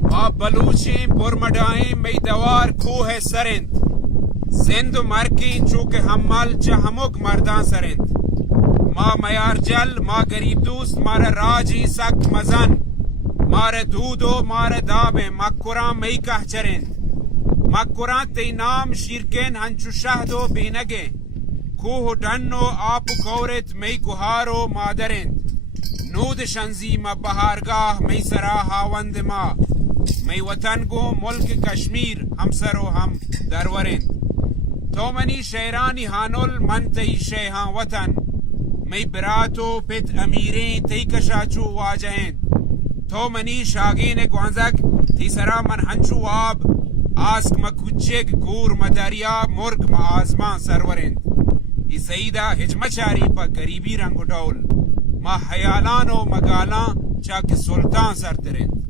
ما बलूचें पुरमडाएं मई दवार खूह सरेंत जिंद मरकें चूके हमल चहमुक मर्दां सरेंत माँ मयार जल माँ गरीब दोस्त मारा राजी सख्त मजन मारे दूधो मारे दाबे मक्कुरा मई कह चरेंत मक्कुरा ते नाम शीरकेन हंचु शहदो बेनगे खूह डन्नो आप कौरत मई गुहारो मादरेंत नूद शंजी मा बहारगाह मई सरा हावंद मा मई वतन गो मुल्क कश्मीर हम सरो हम दरवरेंत तो मनी शेरानी हानुल मन तई शेहा वतन मई बिरातो पित अमीरें तई कशाचू वाजहेंत तो मनी शागीन ग्वांजक तीसरा मन हंचू आब आस्क मकुचेग गूर मदरिया मुर्ग मा आजमा सरवरेंत इसईदा हिजमचारी पर गरीबी रंग डौल मा हयालानो मगाला चाक सुल्तान सरतरेंत